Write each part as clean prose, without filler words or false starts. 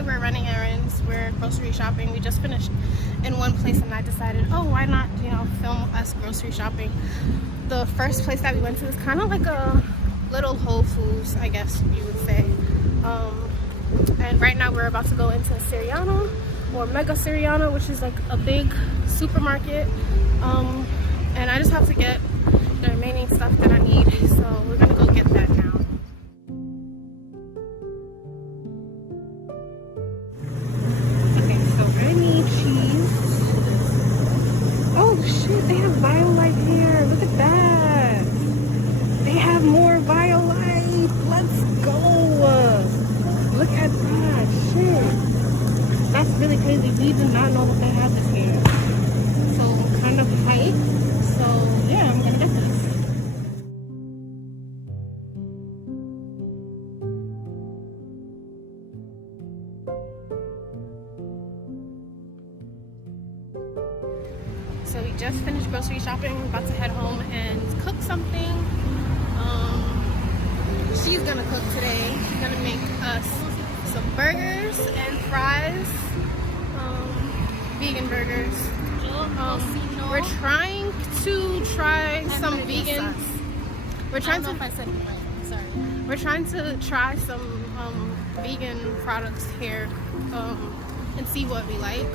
today we're running errands, we're grocery shopping. We just finished in one place and I decided, oh, why not, you know, film us grocery shopping. The first place that we went to is kind of like a little Whole Foods, I guess you would say. And right now we're about to go into Siriano, or Mega Siriano, which is like a big supermarket. And I just have to get the remaining stuff that I need, so we're gonna go get that now. Okay, so I need cheese. Oh shit, they have Violife here. Look at that. They have more Violife. Let's go. Look at that shit. That's really crazy. We did not know that they had this here. So I'm kind of hyped. So yeah, I'm gonna get this. So we just finished grocery shopping. We're about to head home and cook something. She's gonna cook today. She's gonna make us some burgers and fries. Vegan burgers. We're trying to try some vegan. We're trying to. Sorry. We're trying to try some vegan products here and see what we like.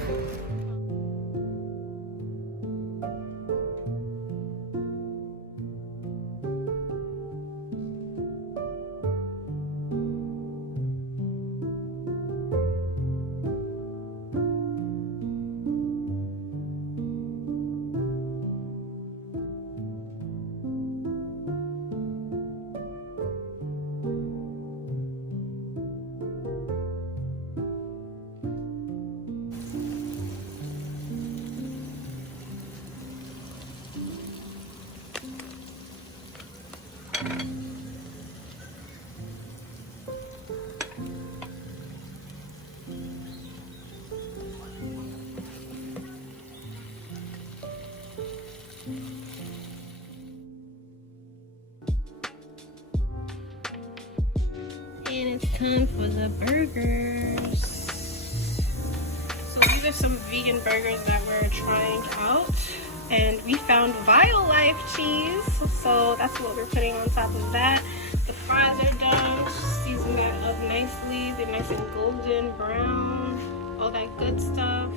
And it's time for the burgers. So these are some vegan burgers that we're trying out. And we found Violife cheese. So that's what we're putting on top of that. The fries are done. Season that up nicely. They're nice and golden brown. All that good stuff.